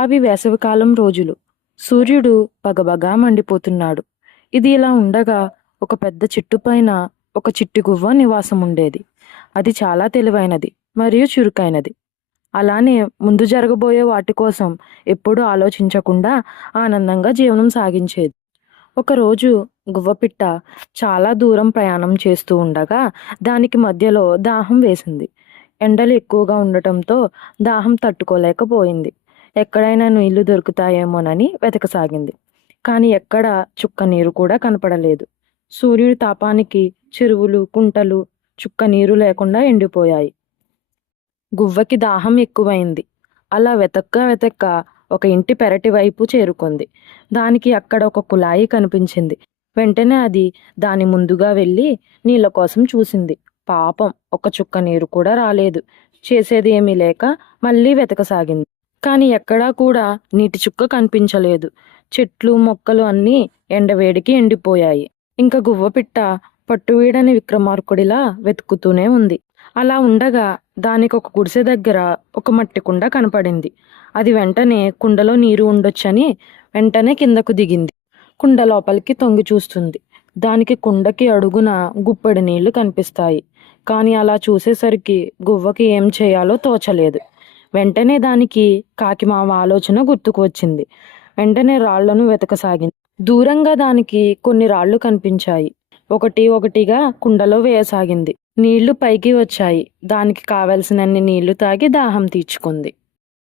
అవి వేసవికాలం రోజులు. సూర్యుడు బగబగా మండిపోతున్నాడు. ఇది ఇలా ఉండగా ఒక పెద్ద చెట్టు పైన ఒక చిట్టి గువ్వ నివాసం ఉండేది. అది చాలా తెలివైనది మరియు చురుకైనది. అలానే ముందు జరగబోయే వాటి కోసం ఎప్పుడూ ఆలోచించకుండా ఆనందంగా జీవనం సాగించేది. ఒకరోజు గువ్వపిట్ట చాలా దూరం ప్రయాణం చేస్తూ ఉండగా దానికి మధ్యలో దాహం వేసింది. ఎండలు ఎక్కువగా ఉండటంతో దాహం తట్టుకోలేకపోయింది. ఎక్కడైనా నీళ్లు దొరుకుతాయేమోనని వెతకసాగింది. కానీ ఎక్కడ చుక్క నీరు కూడా కనపడలేదు. సూర్యుడి తాపానికి చెరువులు, కుంటలు చుక్క నీరు లేకుండా ఎండిపోయాయి. గువ్వకి దాహం ఎక్కువైంది. అలా వెతక్క ఒక ఇంటి పెరటి వైపు చేరుకుంది. దానికి అక్కడ ఒక కుళాయి కనిపించింది. వెంటనే అది దాని ముందుగా వెళ్ళి నీళ్ళ కోసం చూసింది. పాపం ఒక చుక్క నీరు కూడా రాలేదు. చేసేది ఏమీ లేక మళ్ళీ వెతకసాగింది. కానీ ఎక్కడా కూడా నీటి చుక్క కనిపించలేదు. చెట్లు మొక్కలు అన్నీ ఎండవేడికి ఎండిపోయాయి. ఇంక గువ్వపిట్ట పట్టువీడని విక్రమార్కుడిలా వెతుకుతూనే ఉంది. అలా ఉండగా దానికి ఒక గుడిసె దగ్గర ఒక మట్టి కుండ కనపడింది. అది వెంటనే కుండలో నీరు ఉండొచ్చని వెంటనే కిందకు దిగింది. కుండ లోపలికి తొంగి చూస్తుంది. దానికి కుండకి అడుగున గుప్పెడు నీళ్లు కనిపిస్తాయి. కానీ అలా చూసేసరికి గువ్వకి ఏం చేయాలో తోచలేదు. వెంటనే దానికి కాకిమామ ఆలోచన గుర్తుకు వచ్చింది. వెంటనే రాళ్లను వెతకసాగింది. దూరంగా దానికి కొన్ని రాళ్లు కనిపించాయి. ఒకటి ఒకటిగా కుండలో వేయసాగింది. నీళ్లు పైకి వచ్చాయి. దానికి కావలసినన్ని నీళ్లు తాగి దాహం తీర్చుకుంది.